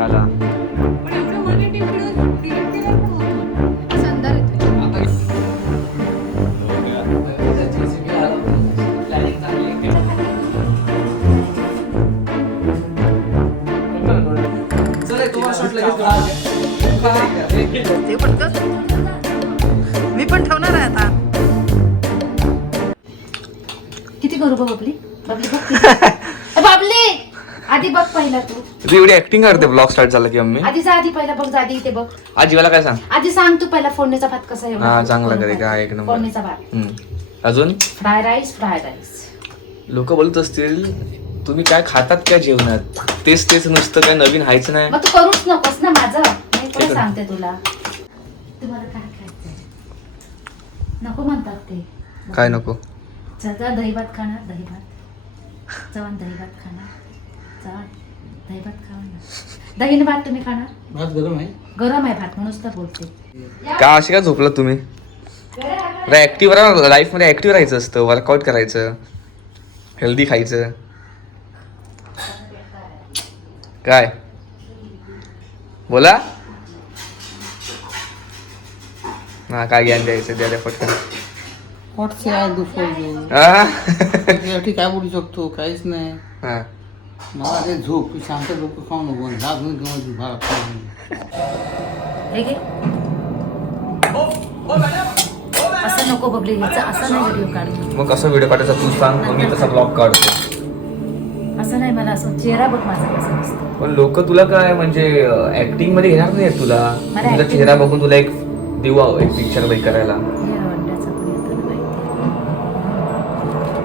झाला. पण एवढं 180 व्हिडिओ डिलीट केल्यावर पण होतो. असं अंधार येतोय. मी पण ठेवणार आहे आता. किती करू बघ बबली? बबली बघ किती. बाबली आधी बघ पहिला तू एवढी ऍक्टिंग करते ब्लॉग स्टार्ट झाला की अम्मी. आधी जा, आधी पहिला बघ जा, आधी इथे बघ. आजी मला काय सांग. आधी सांग तू पहिला फोडणीचा भात कसा आहे. हा चांगला करे काय एक नंबर. फोडणीचा भात. अजून फ्राय राईस. लोक बोलत असतील तुम्ही काय खातात काय जेवणात, तेच नुसतं काय नवीन हायचं नाही. मग तू करूच नकोस ना माझं. मी पण सांगते तुला. तुम्हाला काय खायचंय? नको म्हणतात ते. काय नको. चला दही भात खाणार, दही भात. चव्हाण दही भात खाणार. चव्हाण दही भात खाणार. दहीने भात तुम्ही खाणार? भात गरम आहे. गरम आहे भात म्हणूनच तर बोलते. का असे काय झोपलात तुम्ही? ऍक्टिव्ह राहा, लाईफ मध्ये ऍक्टिव्ह राहायचं असतं, वर्कआउट करायचं, हेल्दी खायचं. काय बोला हा काय ज्ञान द्यायचं द्या पटकन. व्हॉट्सअप आहे दुसरं त्यासाठी काय बोलू शकतो काहीच नाही. हा मला ते झोप तू शांत लोक खाऊ नको भाग घेऊन भाग हे घे. असं नको बबली घ्यायचं. असं नाही व्हिडिओ काढू. मग कसं व्हिडिओ काढायचा तू सांग, मग मी तसा ब्लॉग काढतो. असं नाही, मला असं चेहरा बघ माझा कसा दिसतो. पण लोक तुला काय म्हणजे ऍक्टिंग मध्ये घेणार नाही तुला. मला तुझा acting- चेहरा बघून तुला एक देऊ एक पिक्चर बाई करायला. हे अंड्याचं पण येतं ना माहिती.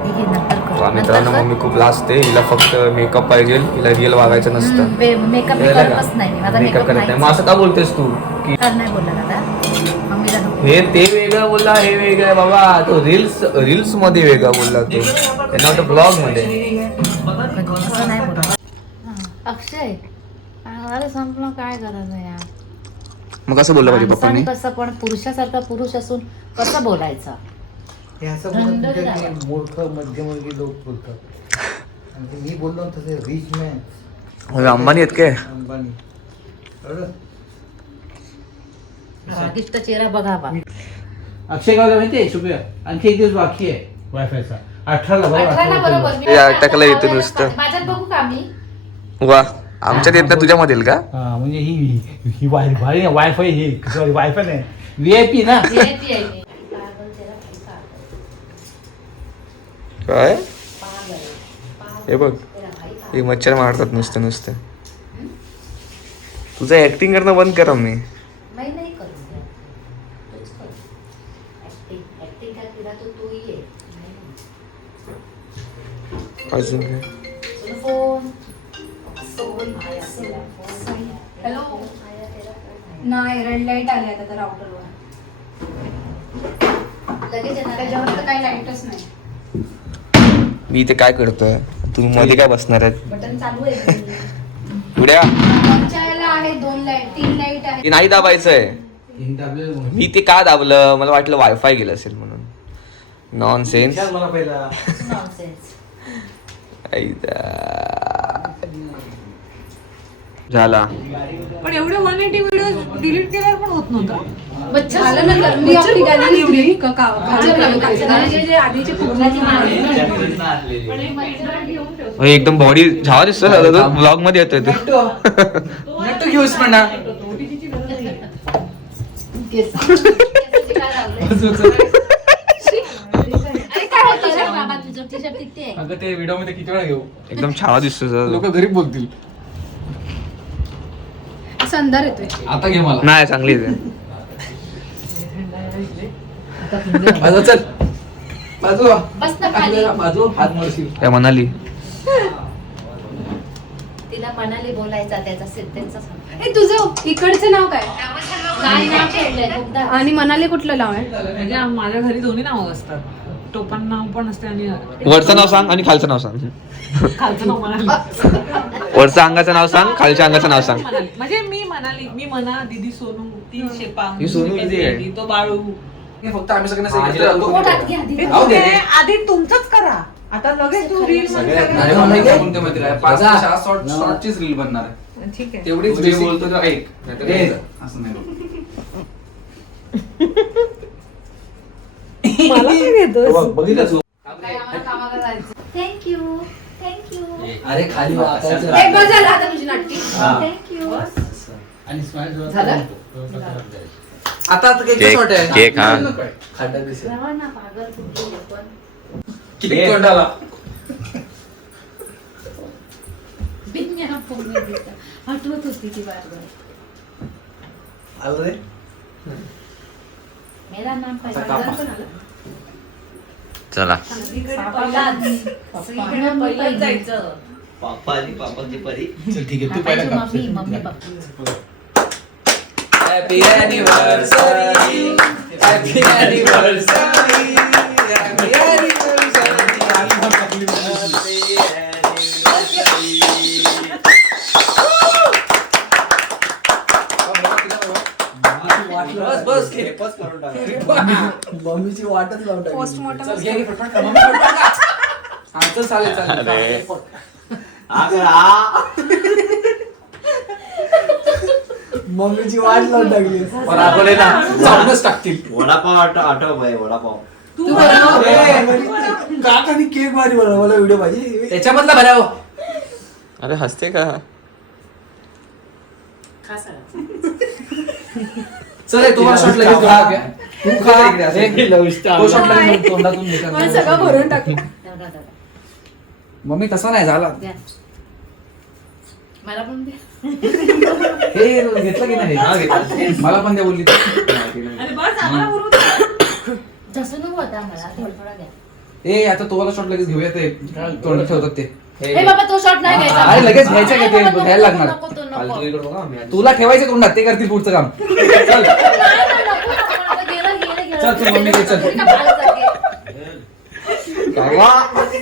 हे घे, नंतर कर. मित्रांनो नंतर मम्मी खूप लास्ट आहे. हिला फक्त मेकअप पाहिजे, हिला रिअल वागायचं नसतं. मेकअप करतच नाही. माझा मेकअप करत नाही. मग असं का बोलतेस तू की नाही बोलला दादा. मम्मीला नको. हे ते वेगळं बोलला, हे वेगळं आहे बाबा. तो रील्स मध्ये वेगळा बोलला तो, त्यांना वाटतं ब्लॉग मध्ये. असं नाही बोलला. अक्षय अरे संपलं, काय करायचं यार. मग कसं बोललं पाहिजे माणसाने पप्पांनी? कसं पण पुरुषासारखा पुरुष असून कसं बोलायचं. हे असं बोलत होते की मूर्ख मध्यमवर्गीय लोक बोलतात आणि ते मी बोललो तसे रिच मॅन अंबानी आहेत काय? अंबानी कळलं? रागिष्ट चेहरा बघावा. अक्षय गावला माहितीये शुभ्या आणखी एक दिवस बाकी आहे वायफायचा 18ला बरोबर. मी या टाकलं इथं नुसतं. माझ्यात बघू का मी. वा आमच्यात येत ना तुझ्यामध्ये येईल का? हा म्हणजे ही वायफाय हे सॉरी वायफाय नाही VIP ना. VIP आहे मी. पागल चेहरा फुका. काय पागल. हे बघ, तेरा भाई पागल. हे मच्छर मारतात नुसतं. तुझं ऍक्टिंग करणं बंद करा. मी मैं नहीं करूँगी. तूच कर. एक्टिंग का कीड़ा तो तू ही है. अजून काय? सुनो फोन. हॅलो. नाही रेड लाईट आली आता त्या राउटरवर. लगेच येणार. त्याच्यावर तर काही लाईटच नाही. मी इथे काय करतोय, तू मध्ये काय बसणार आहे? बटन चालू आहे. उड्या पंचायला आहे 2 लाईट 3 लाईट आहे. ते नाही दाबायचंय. मी ते का दाबलं, मला वाटलं वायफाय गेलं असेल म्हणून. Non sense. मला पहिला नॉनसेन्स. झाला. पण एवढे 180 व्हिडिओ डिलीट केल्यावर पण होत नव्हतं. बच्चा झालं ना. मी आपली गॅलरी निवडली जे आधीचे पूर्णाची एकदम बॉडी झावा दिसतो. ब्लॉग मध्ये येतोय ते. नेट घेऊस म्हणा अगं ते व्हिडिओ मध्ये किती वेळा घेऊ एकदम छावा दिसतो. लोक गरीब बोलतील. असं अंधार येतोय. आता घे मला नाही चांगली आहे. बाजू चल बाजू बस ना खाली. बाजू हात मरशील. काय म्हणाली? तिला मनाली बोलायचा त्याचा सिद्धेचा सांग. हे तुझं इकडचं नाव काय काय नाव ठेवलंय तुमचं? आणि मनाली कुठलं नाव आहे. म्हणजे माझ्या घरी दोन्ही नाव असतात. टोपण नाव पण असते आणि वरचं नाव सांग आणि खालचं नाव सांग. खालचं नाव मनाली. वरचं अंगाचं नाव सांग, खालच्या अंगाचं नाव सांग. मनाली. म्हणजे मी मनाली, मी मना, दीदी सोनू, ती शेपा, ही सोनू किती आहे? ती तो बाळू. फक्त आम्ही सगळ्यांना पोटात घे आधी. ते आधी तुमचंच करा. आता लगेच तू रील रील बनणार आहे. ठीक आहे. तेवढीच जे बोलतो तो ऐक नाहीतर ए, नाही. असं नाही बघ. मला काय घेतोस? बघ, बघितलं तू? थँक्यू थँक्यू अरे खाली वाकायचं. एक बस झालं आता तुझी नाटकी. हा. थँक्यू आणि स्माइल झालं? आता केक शॉट आहे केक, हा. खड्डा दिसेल. ना पागल कुठली पण केक तोंडाला. बिन्या फोडणी देता. आठवत होती ती बार आलं रे? मेरा नाम आता पहिला कापा. पण आलं. चला पहिलं जायचं चल ठीक आहे, तू पहिला काप. Mummy mummy papa happy anniversary happy anniversary happy बस मम्मीची वाटच लावून टाकली. पोस्टमॉर्टम चल घे फटफट कर. मम्मी फटफट कर. हा, चल चालेल चालेल. मम्मीची वाट लावून टाकली. बरोबर आहे ना, चालूनच टाकतील. वडापाव आठव भाई वडापाव. तू बनव. काकानी केक भारी बनवला, मला व्हिडिओ पाहिजे. त्याच्यामधला भराव. अरे हसते का चल हे तुम्हाला शॉट लगेच घ्या. तू खा. इकडे तो शॉट लगेच तोंडातून घेतात. मला सगळं भरून टाकलं. मम्मी तसा नाही झाला. द्या मला पण द्या हे घेतलं की नाही? मला पण द्या बोलली. अरे बस आम्हाला उरू दे. तसं नको होता मला थोडं थोडं द्या ए आता तुम्हाला शॉट लगेच घेऊया ते तोंडात ठेवतात ते. हे बाबा तो शॉट नाही घ्यायचा अरे लगेच घ्यायचं का ते? नको, घ्यायला नको, लागणार. नको, तो नको. तुला ठेवायचं तोंडात, ते करतील पुढचं काम. नाही, नाही, नको, नको, नको, गेलं, गेलं, चल, चल, मम्मी, चल. गेलं. का बाहेर जाते?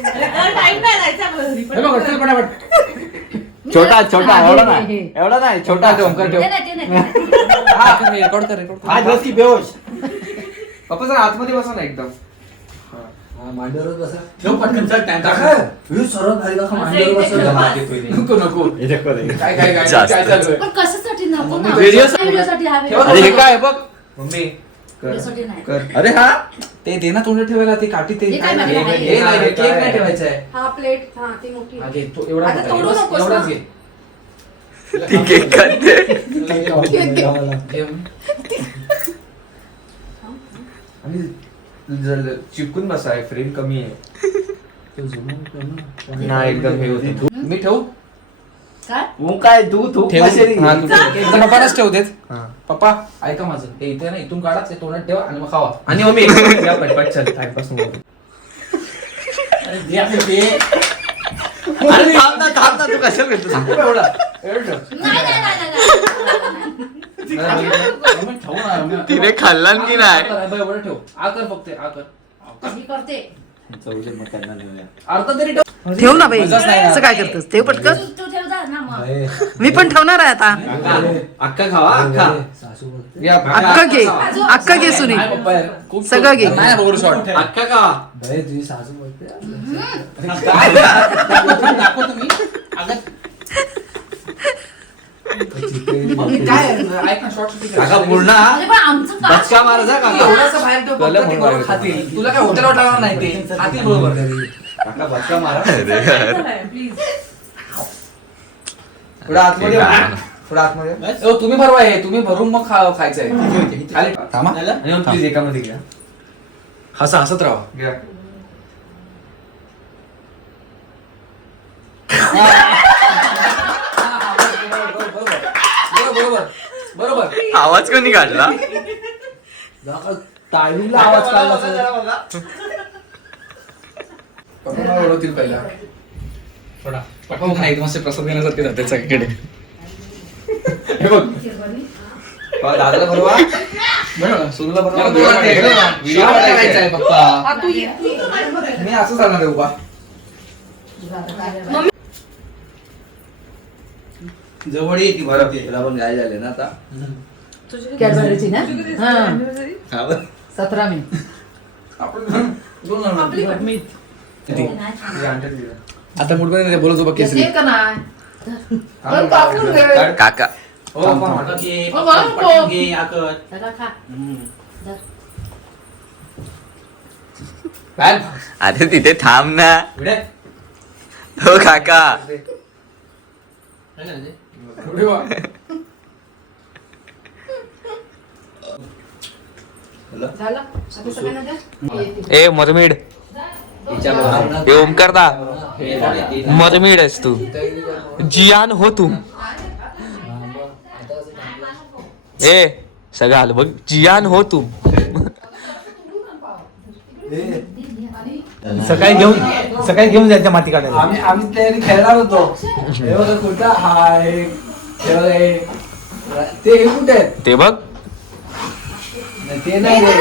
टाइम नाही जायचा घरी. हे बघ, चल पटापट. छोटा एवढा नाही एवढा नाही छोटा ठेव, ओंकार ठेव. ते नाही, ते नाही. हा, कर, रेकॉर्ड कर, रेकॉर्ड कर. आज बस की बेहोश. पप्पा जरा आतमध्ये बसा ना एकदम हा, मांडीवरच बसा. ठेव पटकन चल टाइम काका, हे सर्वात भारी काका मांडीवर बसवलं. नको नको. काय काय काय जास्त. काय चालू आहे? पण कशासाठी नको ना व्हिडिओ- व्हिडिओसाठी हा ठेवा, अरे हे काय बघ मम्मी कर व्हिडिओसाठी नाही कर अरे हा ते दे ना तोंडात ठेवायला, ते काठी ते हे काय नाही, माहिती आहे? हे नाही, केक नाही ठेवायचा आहे. हा प्लेट हा ती मोठी. हा, घे, तो एवढा आता घे. तोडू बस, नकोस एवढाच ना. घे. ठीक आहे करते घे. आणि जर चिपकून बसाय फ्रेम कमी आहे ना एकदम हे होतं मी ठेवू? काय तू काय तू ठेव. बसेरी. हा, तू ठेव. एकदा पप्पालाच ठेव देत. हा. पप्पा ऐका माझं, हे इथे ना इथून काढा, ते तोंडात ठेवा आणि मग खावा. आणि मम्मी एक या पटपट चल टाइमपास नको करू. अरे दे आपले दे. अरे थांब ना तू कशाला घेतो एवढा एवढं ठेव. नाही नाही नाही, नाही मम्मी, ठेवू ना. तिने खाल्ला की नाही एवढं ठेव. आ कर फक्त, आ कर. मी करते मग त्यांना नेऊया. अर्धा तरी ठेव. ठेव ना बाई, मजाच नाही असं काय करतोस? ठेव पटकन. तू ठेव जा ना मग मी पण ठेवणार आहे आता. अक्का खावा अक्का. सासू बोलते. या, अक्का घे, अक्का घे सुनी. नाही पप्पा यार, खूप सगळं घे. नाही बरोबर शॉट. अक्का खावा. बाई, तुझी सासू बोलते. काय दाखव तुम्ही. अगं मम्मी काय ऐक ना, शॉर्ट काका पूर्ण अरे पण आमचं काय बचका मारायचा काका. एवढासा बाहेर ठेव, फक्त कलम ते होणार बरोबर खातील. तुला काय हॉटेलवर लावणार नाही ते खातील बरोबर. काका बचका मारा. प्लीज. पुढे आतमध्ये बघा. पुढे आतमध्ये ओ, तुम्ही भरवा हे, तुम्ही भरून मग खायचंय. खाली थांबा. आणि मग प्लीज एकामध्ये घ्या हसत राहा. घ्या बरोबर बरोबर. आवाज कोणी काढला टायमिंगला आवाज काढला. पप्पा मला ओळखतील पहिला. पप्पा मग नाही मस्त प्रसाद घेण्यासारखे जातात सगळीकडे. हे बघ दादाला बरोबर बरोबर, सुरूला बरोबर व्हिडिओ करायचा आहे पप्पा. हा तू ये. मी असं चालणार आहे उभा. जवळ ये ती बरं त्याला पण गाय झाले ना आता. कॅडबरीची ना? हा. हा बरं. 17 मे. आपण दोन आपली पण. आता मुठपर्यंत बोलत उभा केस. येते का नाही? पण कापून घे. काका हो पण पटकन घे, हो, मला पटकन घे, आकत. सगळं खा धर. बॅग अरे तिथे थांब ना उड्या. हो काका काय झालं ते? उडी वा. झालं आता सगळ्यांना द्या. ए मरमीड ए ओमकारदा मरमीड आहेस तू जियान हो तू ए सगळं आलं बघ जियान हो तू सकाळी घेऊन जायचं माती काढायला. आम्ही तयारी खेळणार होतो. हे बघा कुठं हा हे हे बघा हे. ते हे कुठे आहेत? ते बघ नाही, ते नाही रे.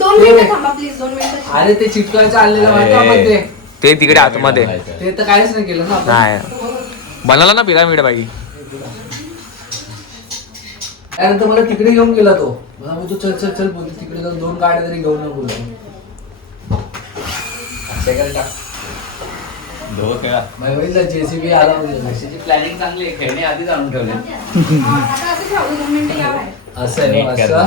2 मिनिटं थांबा प्लीज 2 मिनिटं. अरे ते चिटकवायचं आणलेलं माहिती आपण ते ते तिकडे आतमध्ये ते तर काहीच नाही केलं ना आपण. नाही बनवला ना पिरामिड बाई त्यानंतर मला तिकडे घेऊन गेला तो. मला बोलतो चल चल चल बोल तिकडे जाऊन 2 गाड्या तरी घेऊन ये बोलतो. सेकंड टाक. बघितलं JCB आला म्हणजे प्लॅनिंग चांगली आहे, खेळणे आधीच आणून ठेवले. आता असं ठेवू 2 मिनिटं या बाहेर. असं आहे बघ, असं.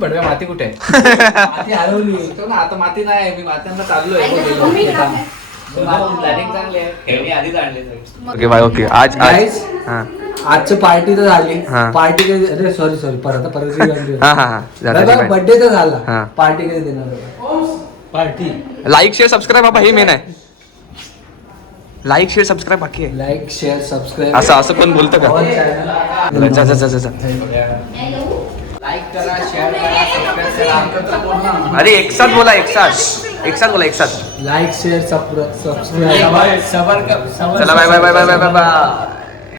पडव्या माती कुठे आहे? माती हरवली. तो ना आता माती नाही, मी मात्यांना चाललोय. ऐका, 2 मिनिटं बाहेर. प्लॅनिंग चांगली आहे, खेळणे आधीच आणले सगळे. ओके बाय ओके आज Guys, हा आजचं पार्टी तर झाली. हा. पार्टी कधी अरे सॉरी परत हा हा हा बर्थडे तर हा. झाला. पार्टी कधी देणार? पार्टी लाईक शेअर सबस्क्राईब बाबा हे मेन आहे लाईक शेअर सबस्क्राईब बाकी आहे लाईक शेअर सबस्क्राईब असं असं पण बोलतं का जा जा जा जा जा. लाईक करा शेअर करा सबस्क्राईब करा. अरे एक साथ बोला एक साथ बोला एक साथ लाईक शेअर सबस्क्राईब चला bye bye bye bye bye bye bye